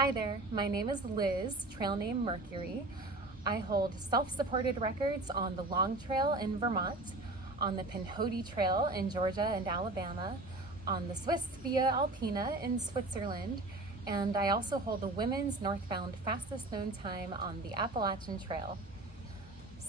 Hi there, my name is Liz, trail name Mercury. I hold self-supported records on the Long Trail in Vermont, on the Pinhoti Trail in Georgia and Alabama, on the Swiss Via Alpina in Switzerland, and I also hold the women's northbound fastest known time on the Appalachian Trail.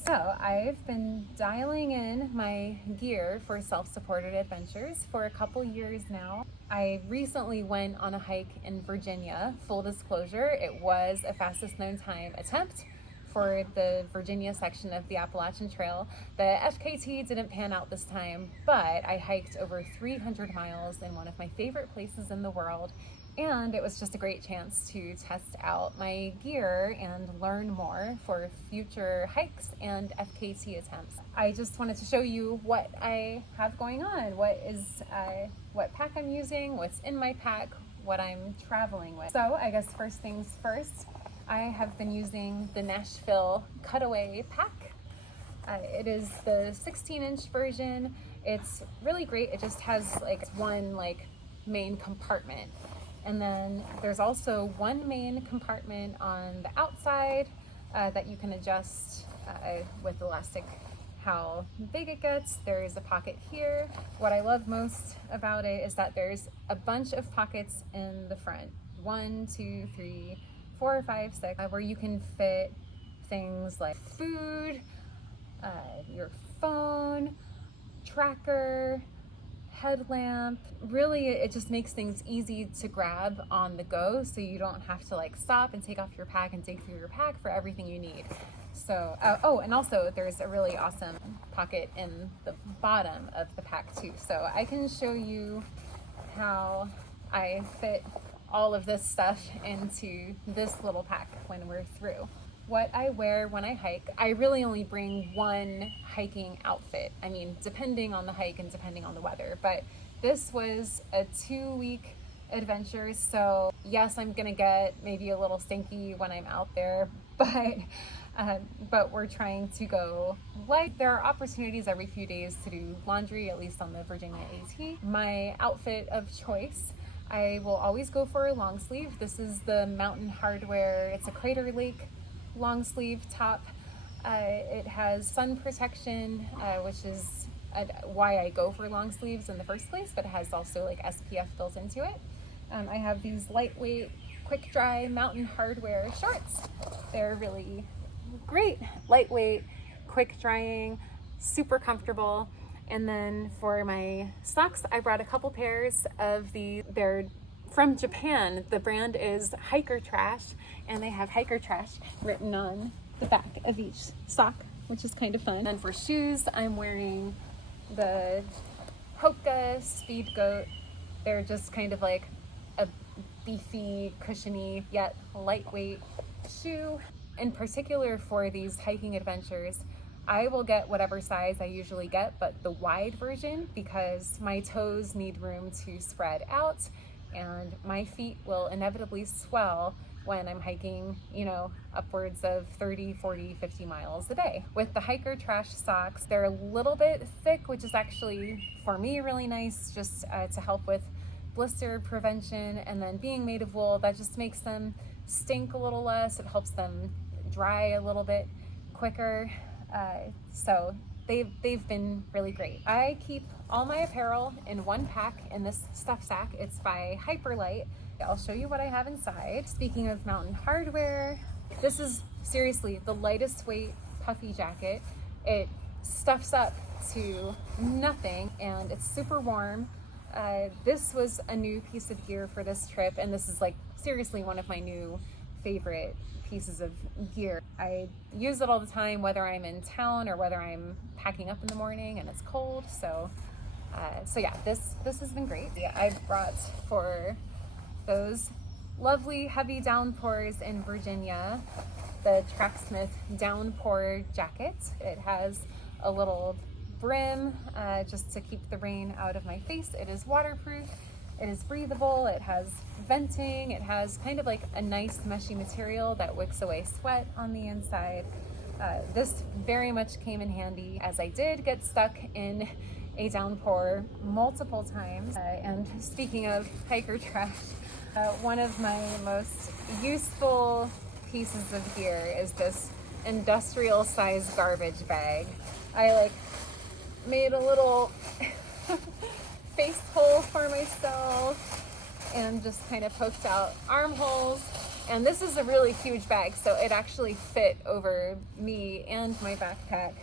So I've been dialing in my gear for self-supported adventures for a couple years now. I recently went on a hike in Virginia. Full disclosure, it was a fastest known time attempt for the Virginia section of the Appalachian Trail. The FKT didn't pan out this time, but I hiked over 300 miles in one of my favorite places in the world, and it was just a great chance to test out my gear and learn more for future hikes and FKT attempts. I just wanted to show you what I have going on, what pack I'm using, what's in my pack, what I'm traveling with. So I guess first things first, I have been using the Nashville Cutaway pack. It is the 16-inch version. It's really great. It just has one main compartment. And then there's also one main compartment on the outside that you can adjust with elastic how big it gets. There's a pocket here. What I love most about it is that there's a bunch of pockets in the front. 1, 2, 3, 4, 5, 6, where you can fit things like food, your phone, tracker, headlamp. Really, it just makes things easy to grab on the go, so you don't have to stop and take off your pack and dig through your pack for everything you need. So oh, and also there's a really awesome pocket in the bottom of the pack too, so I can show you how I fit all of this stuff into this little pack when we're through. What I wear when I hike, I really only bring one hiking outfit. I mean, depending on the hike and depending on the weather, but this was a 2-week adventure, so yes, I'm gonna get maybe a little stinky when I'm out there, but we're trying to go light. There are opportunities every few days to do laundry, at least on the Virginia AT. My outfit of choice, I will always go for a long sleeve. This is the Mountain Hardwear. It's a Crater Lake long sleeve top. It has sun protection, which is why I go for long sleeves in the first place, but it has also SPF built into it. I have these lightweight, quick dry Mountain Hardwear shorts. They're really great, lightweight, quick drying, super comfortable. And then for my socks, I brought a couple pairs of they're from Japan. The brand is Hiker Trash, and they have Hiker Trash written on the back of each sock, which is kind of fun. And for shoes, I'm wearing the Hoka Speed Goat. They're just kind of like a beefy, cushiony, yet lightweight shoe. In particular for these hiking adventures, I will get whatever size I usually get, but the wide version, because my toes need room to spread out and my feet will inevitably swell when I'm hiking, upwards of 30, 40, 50 miles a day. With the Hiker Trash socks, they're a little bit thick, which is actually, for me, really nice, just to help with blister prevention. And then being made of wool, that just makes them stink a little less. It helps them dry a little bit quicker. So they've been really great. I keep all my apparel in one pack in this stuff sack. It's by Hyperlite. I'll show you what I have inside. Speaking of Mountain Hardwear, this is seriously the lightest weight puffy jacket. It stuffs up to nothing and it's super warm. This was a new piece of gear for this trip, and this is seriously one of my new favorite pieces of gear. I use it all the time, whether I'm in town or whether I'm packing up in the morning and it's cold. So yeah, this has been great. Yeah, I brought for those lovely heavy downpours in Virginia, the Tracksmith downpour jacket. It has a little brim just to keep the rain out of my face. It is waterproof. It is breathable. It has venting. It has kind of a nice meshy material that wicks away sweat on the inside. This very much came in handy as I did get stuck in a downpour multiple times. And speaking of hiker trash, one of my most useful pieces of gear is this industrial size garbage bag. I like made a little face hole for myself and just kind of poked out armholes. And this is a really huge bag, so it actually fit over me and my backpack.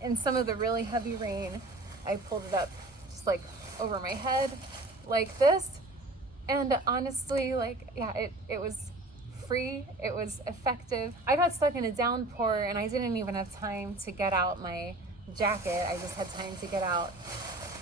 In some of the really heavy rain, I pulled it up just like over my head like this. And honestly, like, yeah, it was free, it was effective. I got stuck in a downpour and I didn't even have time to get out my jacket. I just had time to get out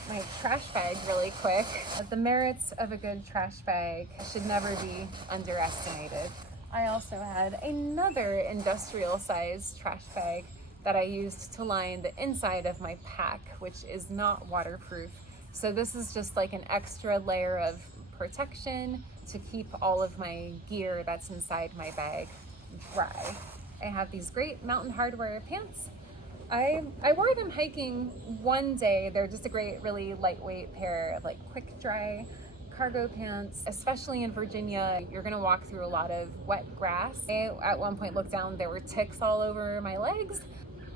my trash bag really quick. The merits of a good trash bag should never be underestimated. I also had another industrial sized trash bag that I used to line the inside of my pack, which is not waterproof. So this is just like an extra layer of protection to keep all of my gear that's inside my bag dry. I have these great Mountain Hardwear pants. I wore them hiking one day. They're just a great, really lightweight pair of like quick dry cargo pants. Especially in Virginia, you're gonna walk through a lot of wet grass. I at one point looked down, there were ticks all over my legs.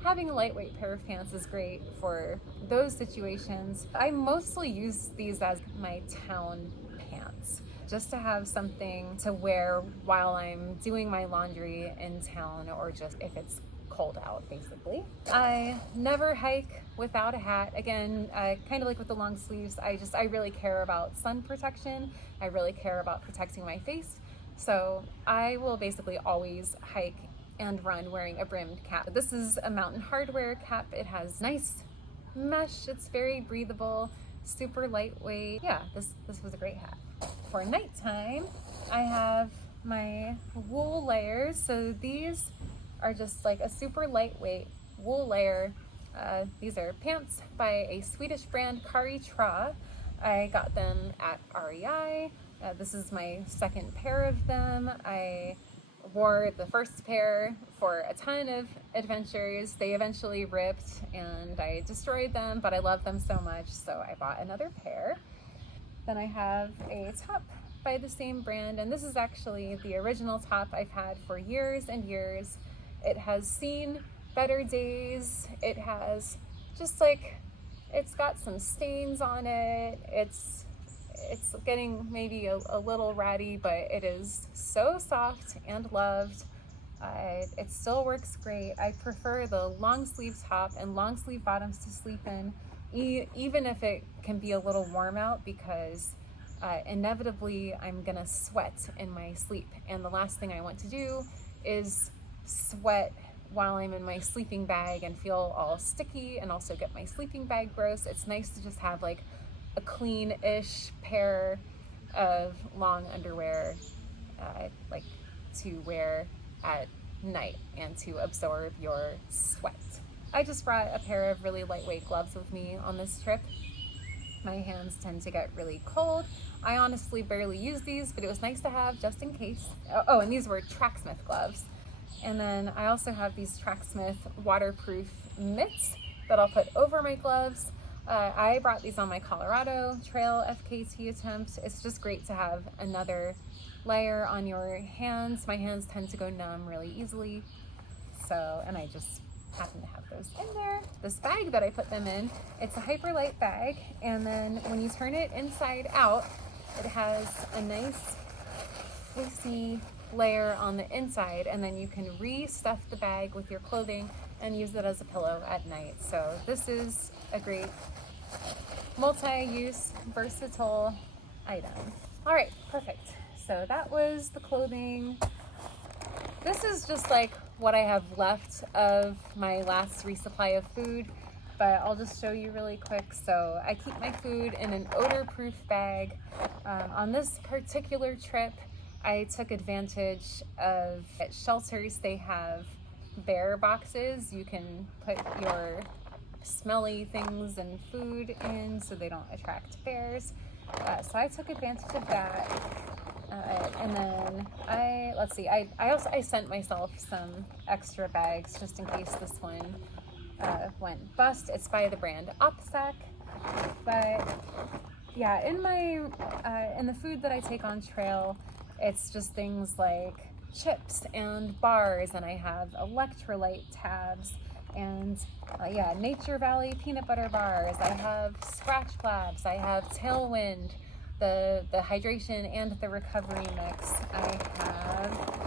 Having a lightweight pair of pants is great for those situations. I mostly use these as my town pants, just to have something to wear while I'm doing my laundry in town, or just if it's cold out, basically. I never hike without a hat. Again, kind of like with the long sleeves, I really care about sun protection. I really care about protecting my face. So I will basically always hike and run wearing a brimmed cap. This is a Mountain Hardwear cap. It has nice mesh. It's very breathable, super lightweight. Yeah, this was a great hat. For nighttime, I have my wool layers. So these are just like a super lightweight wool layer. These are pants by a Swedish brand, Kari Traa. I got them at REI. This is my second pair of them. I wore the first pair for a ton of adventures. They eventually ripped and I destroyed them, but I love them so much, so I bought another pair. Then I have a top by the same brand, and this is actually the original top I've had for years and years. It has seen better days. It has just like, it's got some stains on it. It's getting maybe a little ratty, but it is so soft and loved. It still works great. I prefer the long sleeve top and long sleeve bottoms to sleep in, even if it can be a little warm out, because inevitably I'm gonna sweat in my sleep. And the last thing I want to do is sweat while I'm in my sleeping bag and feel all sticky and also get my sleeping bag gross. It's nice to just have like a clean-ish pair of long underwear like to wear at night and to absorb your sweat. I just brought a pair of really lightweight gloves with me on this trip. My hands tend to get really cold. I honestly barely use these, but it was nice to have just in case. Oh, and these were Tracksmith gloves. And then I also have these Tracksmith waterproof mitts that I'll put over my gloves. I brought these on my Colorado Trail FKT attempt. It's just great to have another layer on your hands. My hands tend to go numb really easily. So, and I just happen to have those in there. This bag that I put them in, it's a hyper light bag. And then when you turn it inside out, it has a nice fleecy layer on the inside, and then you can re-stuff the bag with your clothing and use it as a pillow at night. So this is a great multi-use, versatile item. All right, perfect. So that was the clothing. This is just like what I have left of my last resupply of food, but I'll just show you really quick. So I keep my food in an odor-proof bag. On this particular trip, I took advantage of, at shelters, they have bear boxes. You can put your smelly things and food in so they don't attract bears. So I took advantage of that. And then I sent myself some extra bags just in case this one went bust. It's by the brand Opsac. But yeah, in the food that I take on trail, it's just things like chips and bars, and I have electrolyte tabs, and yeah, Nature Valley peanut butter bars. I have scratch labs. I have Tailwind, the hydration and the recovery mix. I have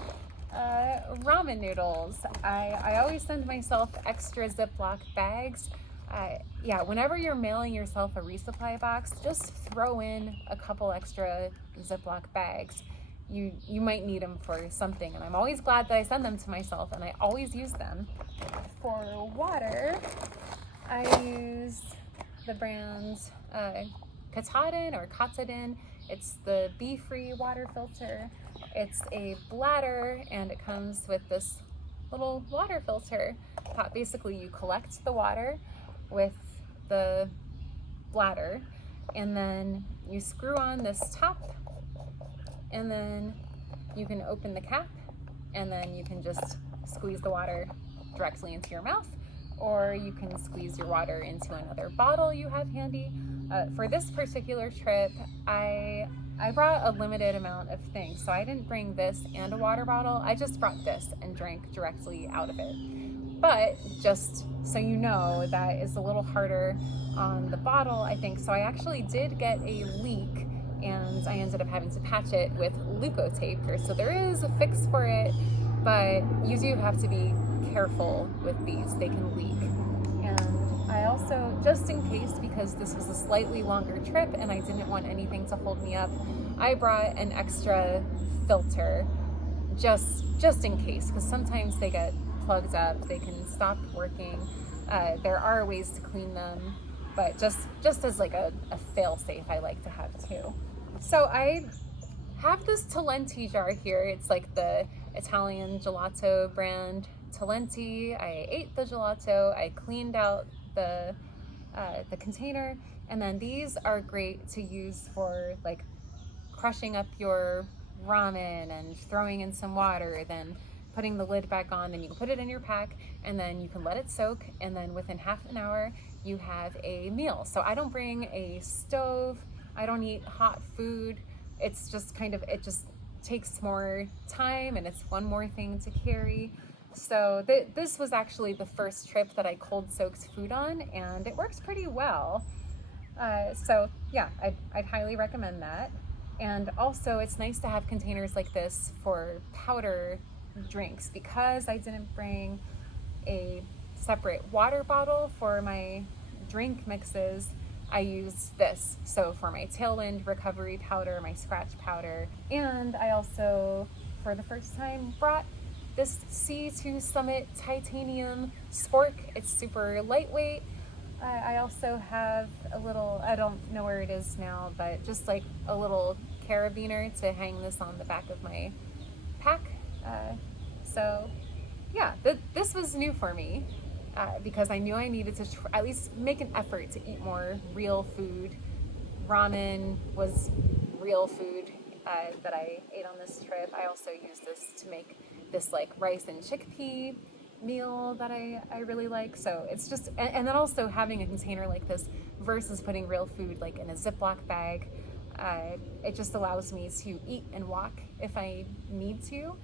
ramen noodles. I always send myself extra Ziploc bags. Yeah, whenever you're mailing yourself a resupply box, just throw in a couple extra Ziploc bags. You might need them for something, and I'm always glad that I send them to myself, and I always use them. For water, I use the brand Katahdin or Katahdin. It's the bee-free water filter. It's a bladder, and it comes with this little water filter. Basically, you collect the water with the bladder, and then you screw on this top, and then you can open the cap, and then you can just squeeze the water directly into your mouth, or you can squeeze your water into another bottle you have handy. For this particular trip, I brought a limited amount of things, so I didn't bring this and a water bottle. I just brought this and drank directly out of it. But just so you know, that is a little harder on the bottle, I think. So I actually did get a leak, and I ended up having to patch it with Leukotape. So there is a fix for it, but you do have to be careful with these. They can leak. And I also, just in case, because this was a slightly longer trip and I didn't want anything to hold me up, I brought an extra filter just in case, because sometimes they get plugged up, they can stop working. There are ways to clean them, but just as like a fail-safe, I like to have too. So I have this Talenti jar here. It's like the Italian gelato brand Talenti. I ate the gelato. I cleaned out the container, and then these are great to use for like crushing up your ramen and throwing in some water, then putting the lid back on. Then you can put it in your pack, and then you can let it soak, and then within half an hour you have a meal. So I don't bring a stove. I don't eat hot food. It's just it just takes more time, and it's one more thing to carry. So this was actually the first trip that I cold soaked food on, and it works pretty well. So yeah, I'd highly recommend that. And also, it's nice to have containers like this for powder drinks. Because I didn't bring a separate water bottle for my drink mixes, I used this. So for my Tailwind recovery powder, my scratch powder, and I also, for the first time, brought this C2 Summit Titanium Spork. It's super lightweight. I also have a little, I don't know where it is now, but just like a little carabiner to hang this on the back of my pack. So yeah, this was new for me because I knew I needed to at least make an effort to eat more real food. Ramen was real food that I ate on this trip. I also used this to make this like rice and chickpea meal that I really like. So it's just, and then also having a container like this versus putting real food like in a Ziploc bag, it just allows me to eat and walk if I need to.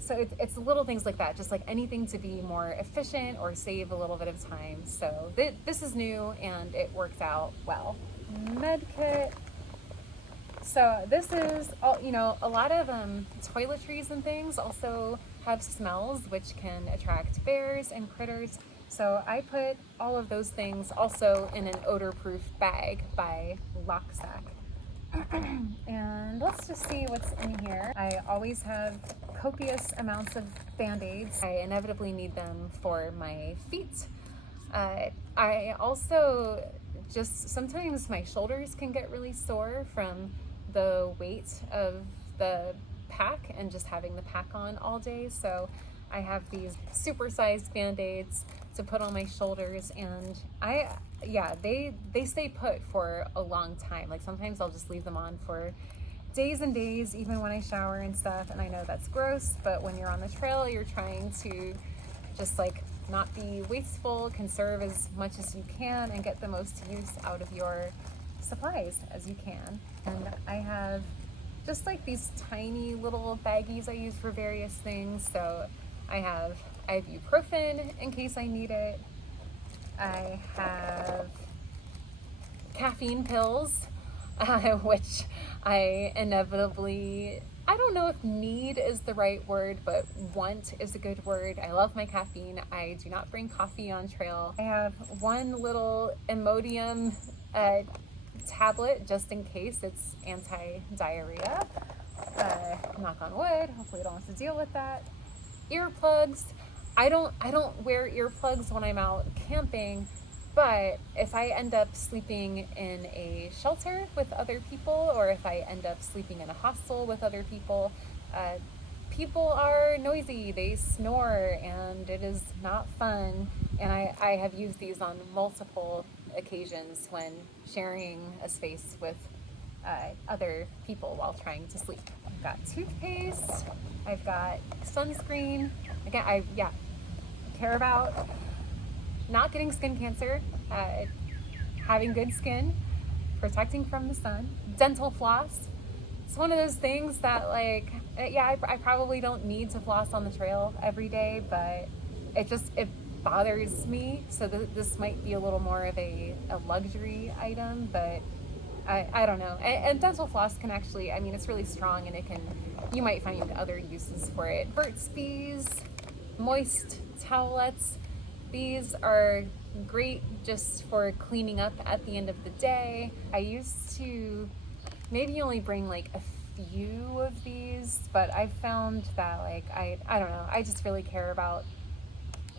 So it's little things like that, just like anything to be more efficient or save a little bit of time. So this is new and it worked out well. Med kit. So this is all, you know, a lot of toiletries and things also have smells which can attract bears and critters. So I put all of those things also in an odor-proof bag by Locksack. And let's just see what's in here. I always have copious amounts of Band-Aids. I inevitably need them for my feet. I also just, sometimes my shoulders can get really sore from the weight of the pack and just having the pack on all day. So I have these super-sized Band-Aids to put on my shoulders, and they stay put for a long time. Like sometimes I'll just leave them on for days and days, even when I shower and stuff. And I know that's gross, but when you're on the trail, you're trying to just like not be wasteful, conserve as much as you can, and get the most use out of your supplies as you can. And I have just like these tiny little baggies I use for various things. So I have ibuprofen in case I need it. I have caffeine pills, which I inevitably, I don't know if need is the right word, but want is a good word. I love my caffeine. I do not bring coffee on trail. I have one little Imodium tablet just in case. It's anti-diarrhea. Knock on wood. Hopefully I don't have to deal with that. Earplugs. I don't wear earplugs when I'm out camping, but if I end up sleeping in a shelter with other people, or if I end up sleeping in a hostel with other people, people are noisy, they snore, and it is not fun. And I have used these on multiple occasions when sharing a space with other people while trying to sleep. I've got toothpaste, I've got sunscreen. Again, I care about not getting skin cancer, having good skin, protecting from the sun. Dental floss. It's one of those things that, like, I probably don't need to floss on the trail every day, but it bothers me. So this might be a little more of a luxury item, but I don't know. And dental floss can actually, I mean, it's really strong, and you might find other uses for it. Burt's Bees, moist towelettes. These are great just for cleaning up at the end of the day. I used to maybe only bring like a few of these, but I've found that, like, I don't know, I just really care about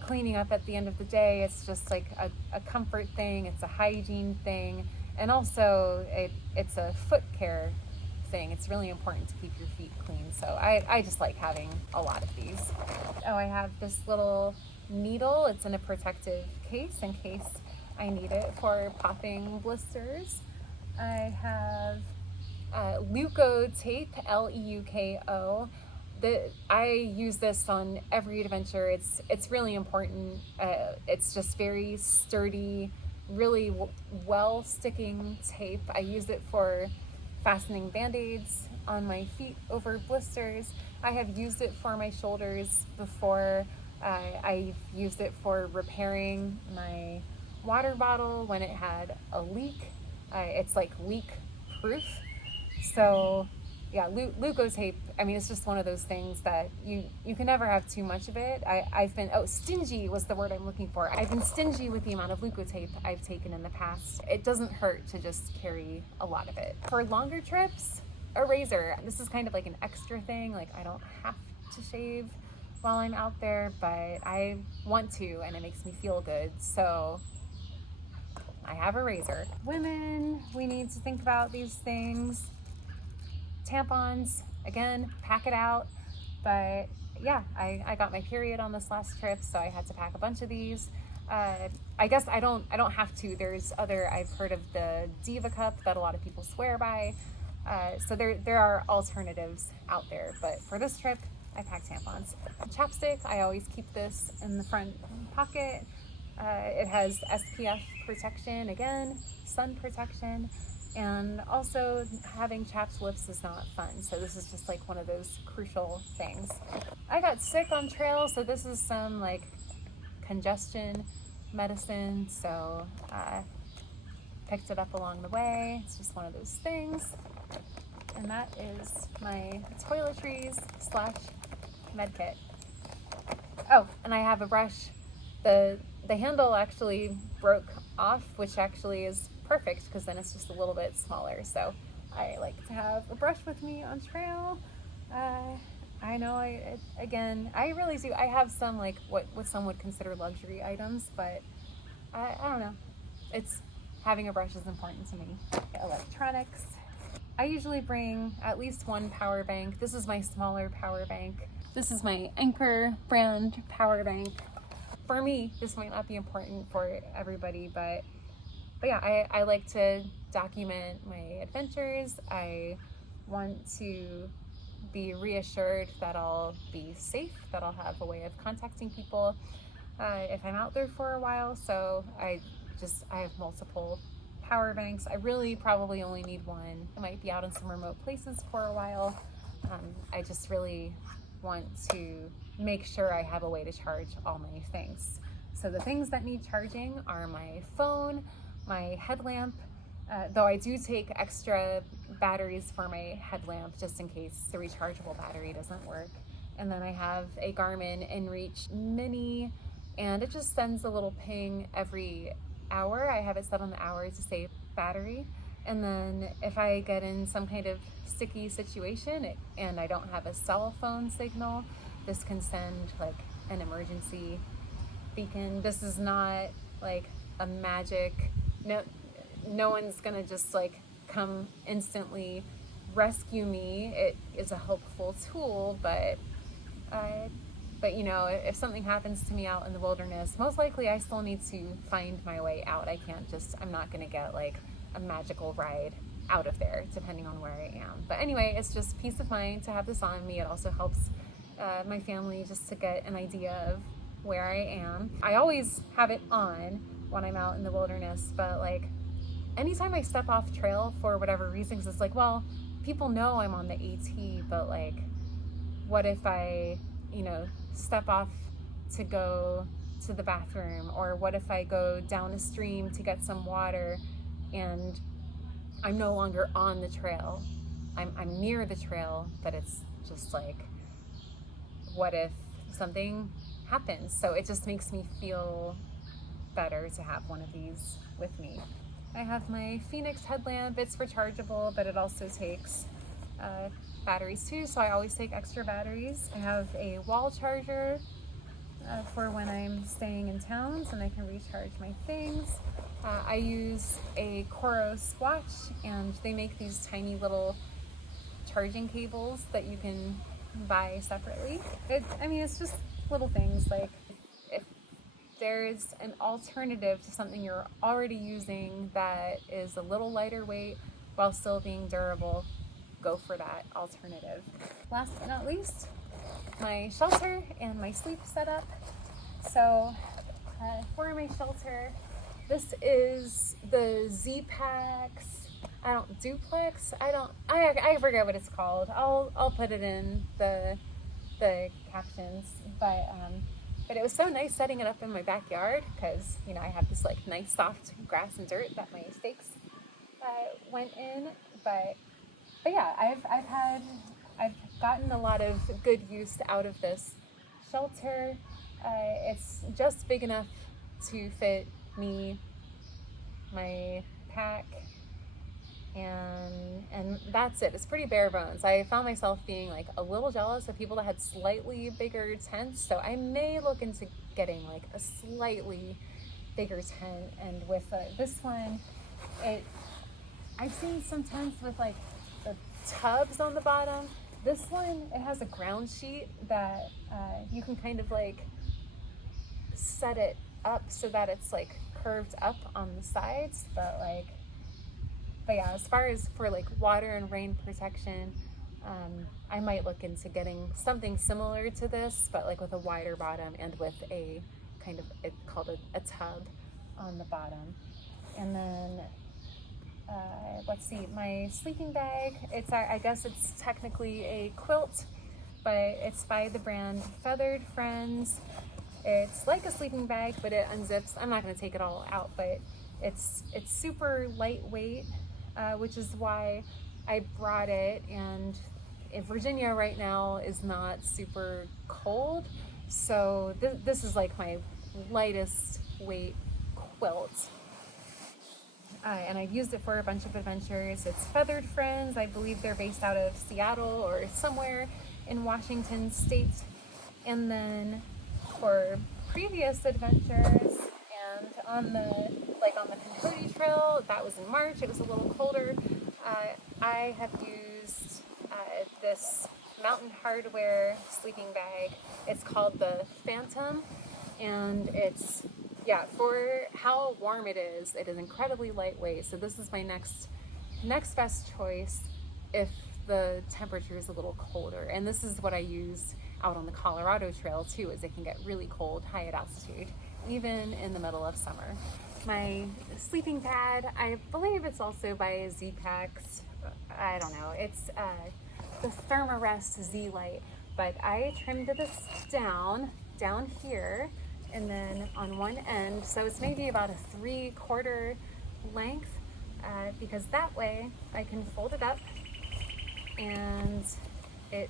cleaning up at the end of the day. It's just like a comfort thing, it's a hygiene thing, and also it's a foot care thing. It's really important to keep your feet clean, so I just like having a lot of these. Oh, I have this little needle. It's in a protective case in case I need it for popping blisters. I have Leuko tape, Leuko. I use this on every adventure. It's really important. It's just very sturdy, really well sticking tape. I use it for fastening band-aids on my feet over blisters. I have used it for my shoulders before. I've used it for repairing my water bottle when it had a leak. It's like leak proof. So yeah, Leuko tape, I mean, it's just one of those things that you can never have too much of it. I've been, stingy was the word I'm looking for. I've been stingy with the amount of Leuko tape I've taken in the past. It doesn't hurt to just carry a lot of it. For longer trips, a razor. This is kind of like an extra thing. Like, I don't have to shave while I'm out there, but I want to, and it makes me feel good. So I have a razor. Women, we need to think about these things. Tampons, again, pack it out. But yeah, I got my period on this last trip, so I had to pack a bunch of these. I guess I don't have to. There's I've heard of the Diva Cup that a lot of people swear by. So there are alternatives out there, but for this trip, I packed tampons. Chapstick, I always keep this in the front pocket. It has SPF protection, again, sun protection, and also having chapped lips is not fun. So this is just like one of those crucial things. I got sick on trail, so this is some like congestion medicine. So picked it up along the way. It's just one of those things. And that is my toiletries / med kit. Oh, and I have a brush. The handle actually broke off, which actually is perfect because then it's just a little bit smaller. So I like to have a brush with me on trail. I know I really do. I have some like what some would consider luxury items, but I don't know. It's having a brush is important to me. Electronics. I usually bring at least one power bank. This is my smaller power bank. This is my Anchor brand power bank. For me, this might not be important for everybody, but yeah, I like to document my adventures. I want to be reassured that I'll be safe, that I'll have a way of contacting people. if I'm out there for a while. So I have multiple power banks. I really probably only need one. I might be out in some remote places for a while. I just really want to make sure I have a way to charge all my things. So the things that need charging are my phone, my headlamp, though I do take extra batteries for my headlamp just in case the rechargeable battery doesn't work. And then I have a Garmin InReach Mini, and it just sends a little ping every hour. I have it set on the hour to save battery. And then if I get in some kind of sticky situation and I don't have a cell phone signal, this can send like an emergency beacon. This is not like a magic, no one's gonna just like come instantly rescue me. It is a helpful tool, but you know, if something happens to me out in the wilderness, most likely I still need to find my way out. I'm not gonna get like a magical ride out of there, depending on where I am. But anyway, it's just peace of mind to have this on me. It also helps my family just to get an idea of where I am. I always have it on when I'm out in the wilderness, but like anytime I step off trail for whatever reasons, it's like, well, people know I'm on the AT, but like, what if I, you know, step off to go to the bathroom, or what if I go down a stream to get some water and I'm no longer on the trail? I'm near the trail, but it's just like, what if something happens? So it just makes me feel better to have one of these with me. I have my Phoenix headlamp. It's rechargeable, but it also takes batteries too, so I always take extra batteries. I have a wall charger for when I'm staying in towns and I can recharge my things. I use a Coros watch, and they make these tiny little charging cables that you can buy separately. It's just little things, like if there's an alternative to something you're already using that is a little lighter weight while still being durable, go for that alternative. Last but not least, my shelter and my sleep setup. So for my shelter, this is the Z-Packs, duplex. I forget what it's called. I'll put it in the captions, but it was so nice setting it up in my backyard because, you know, I have this like nice soft grass and dirt that my stakes went in. But yeah, I've gotten a lot of good use out of this shelter. It's just big enough to fit me, my pack, and that's it. It's pretty bare bones. I found myself being like a little jealous of people that had slightly bigger tents, so I may look into getting like a slightly bigger tent. And with this one, I've seen some tents with like the tubs on the bottom. This one, it has a ground sheet that you can kind of like set it up so that it's like curved up on the sides, but yeah, as far as for like water and rain protection, I might look into getting something similar to this, but like with a wider bottom and with a kind of, it's called a tub on the bottom. And then let's see, my sleeping bag, I guess it's technically a quilt, but it's by the brand Feathered Friends. It's like a sleeping bag, but it unzips. I'm not going to take it all out, but it's super lightweight, which is why I brought it. And in Virginia right now is not super cold, so this is like my lightest weight quilt. And I've used it for a bunch of adventures. It's Feathered Friends. I believe they're based out of Seattle or somewhere in Washington State. And then for previous adventures and on the Pinhoti Trail, that was in March, it was a little colder, I have used this Mountain Hardwear sleeping bag. It's called the Phantom, and it's, yeah, for how warm it is incredibly lightweight. So this is my next best choice if the temperature is a little colder. And this is what I used out on the Colorado Trail too, is it can get really cold high at altitude, even in the middle of summer. My sleeping pad, I believe it's also by Z-Packs. I don't know. It's the Thermarest Z-Lite, but I trimmed this down here, and then on one end, so it's maybe about a 3/4 length, because that way I can fold it up and it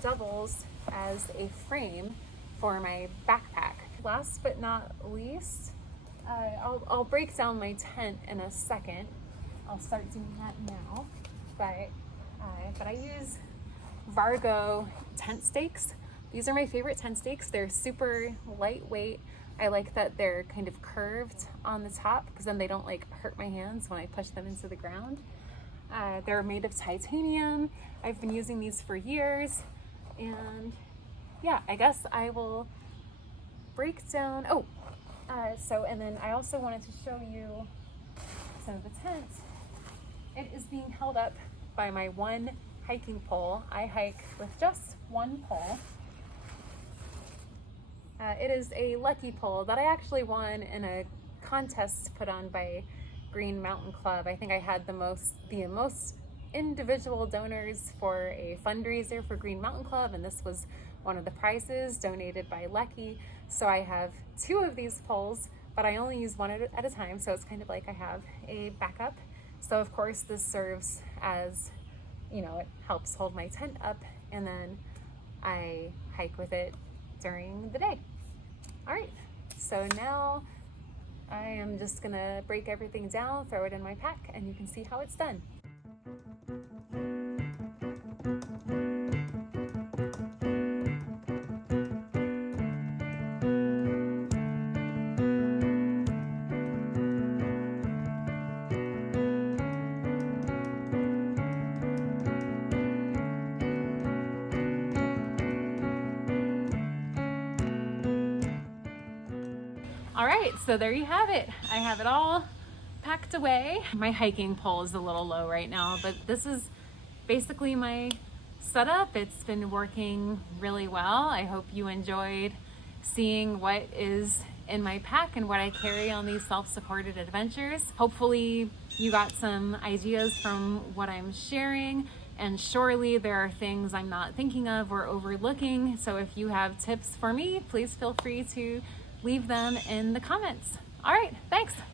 doubles as a frame for my backpack. Last but not least, I'll break down my tent in a second. I'll start doing that now, but I use Vargo tent stakes. These are my favorite tent stakes. They're super lightweight. I like that they're kind of curved on the top because then they don't like hurt my hands when I push them into the ground. They're made of titanium. I've been using these for years, and yeah, I guess I will break down. And then I also wanted to show you, so the tent, it is being held up by my one hiking pole. I hike with just one pole. It is a lucky pole that I actually won in a contest put on by Green Mountain Club. I think I had the most individual donors for a fundraiser for Green Mountain Club, and this was one of the prizes donated by Lucky. So I have 2 of these poles, but I only use one at a time, so it's kind of like I have a backup. So of course this serves as, it helps hold my tent up, and then I hike with it during the day. All right, so now I am just gonna break everything down, throw it in my pack, and you can see how it's done. All right, so there you have it. I have it all packed away. My hiking pole is a little low right now, but this is basically my setup. It's been working really well. I hope you enjoyed seeing what is in my pack and what I carry on these self-supported adventures. Hopefully you got some ideas from what I'm sharing, and surely there are things I'm not thinking of or overlooking. So if you have tips for me, please feel free to leave them in the comments. All right, thanks.